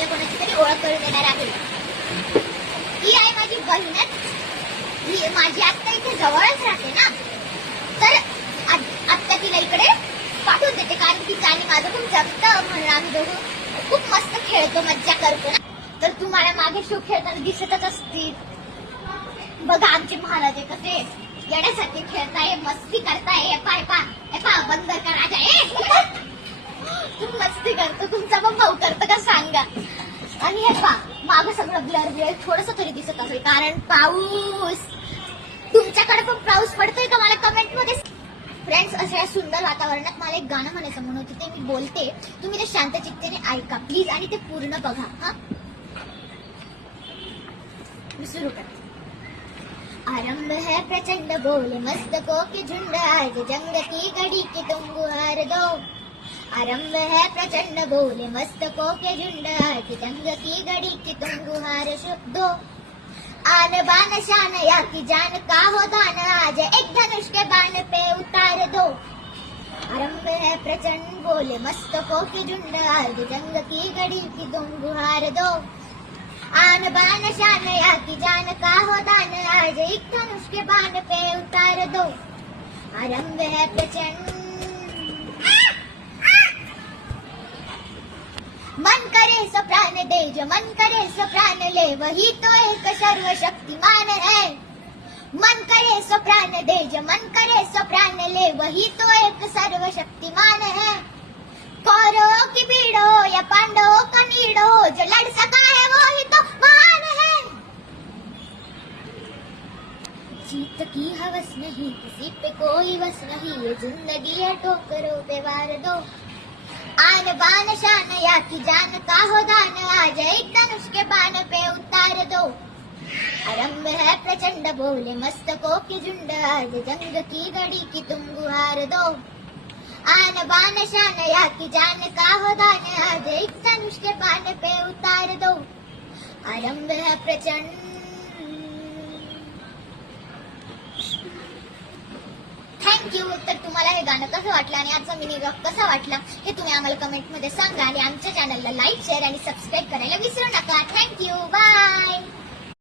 तुम्हाला कोणाची तरी ओळख करून देणार आहे. ही आहे माझी बहीणच. ही माझी आत्या इथे जवळच राहते ना, तर आत्या तिला इकडे पाठवून देते, कारण तिचं आणि माझं खूप जमतं म्हणून आम्ही दोघं खूप मस्त खेळतो, मज्जा करतो ना. तर तुम्हाला मागे शो खेळताना दिसतच असतील. बघा आमचे महाराज कसे येण्यासाठी खेळताय, मस्ती करताय. एपा बंदर का राजा तुम्ही मस्ती करतो, तुमचा पण भाऊ करतो का सांगा. आणि हे पा मागं सगळं ब्लर थोडस तरी दिसत असेल, कारण पाऊस. तुमच्याकडे पण पाऊस पडतोय का मला कमेंट मध्ये. फ्रेंड्स, अशा सुंदर वातावरणात मला एक गाणं म्हणायचं म्हणून होते, ते मी बोलते, तुम्ही ते शांत चित्तेने ऐका प्लीज आणि ते पूर्ण बघा. हा, मी सुरू करते. आरंभ है प्रचंड बोले मस्तकों के झुंड, आज जंग की घड़ी की तुम गुहार दो. आरंभ है प्रचंड बोले मस्तकों के झुंड, आज जंग की घड़ी की तुम गुहार दो. आन बान शान या की जान का हो दान, आज एक धनुष के बाण पे उतार दो. आरंभ है प्रचंड बोले मस्तकों के झुंड, आज जंग की घड़ी की तुम गुहार दो. आन बान शान या की जान का हो दान, आज एक धनुष के बाण पे उतार दो. आरंभ है प्रचंड. मन करे सो प्राण दे, जो मन करे सो प्राण ले, वही तो एक सर्वशक्तिमान है. मन करे सो प्राण दे, जो मन करे सो प्राण ले, वही तो एक सर्वशक्तिमान है. कौरवों की भीड़ हो या पांडवों का नीड़ हो, जो लड़ सका है वो ही तो महान है. जीत की हवस नहीं, किसी पे कोई बस नहीं, ये जिंदगी है ठोकरों पे वार दो. आन बान शान या की जान का हो दान, आज एक धनुष के बाण पे उतार दो. आरंभ है प्रचंड बोले मस्तकों के झुंड, आज जंग की घड़ी की तुम गुहार दो. आन बान शान या की जान का हो दान, आज एक धनुष के बाण पे उतार दो. आरंभ है प्रचंड. थँक्यू. तर तुम्हाला हे गाणं कसं वाटलं आणि आजचा मिनी ब्लॉग कसा वाटला हे तुम्ही आम्हाला कमेंट मध्ये सांगा, आणि आमच्या चॅनलला लाईक, शेअर आणि सबस्क्राईब करायला विसरू नका. थँक्यू. बाय.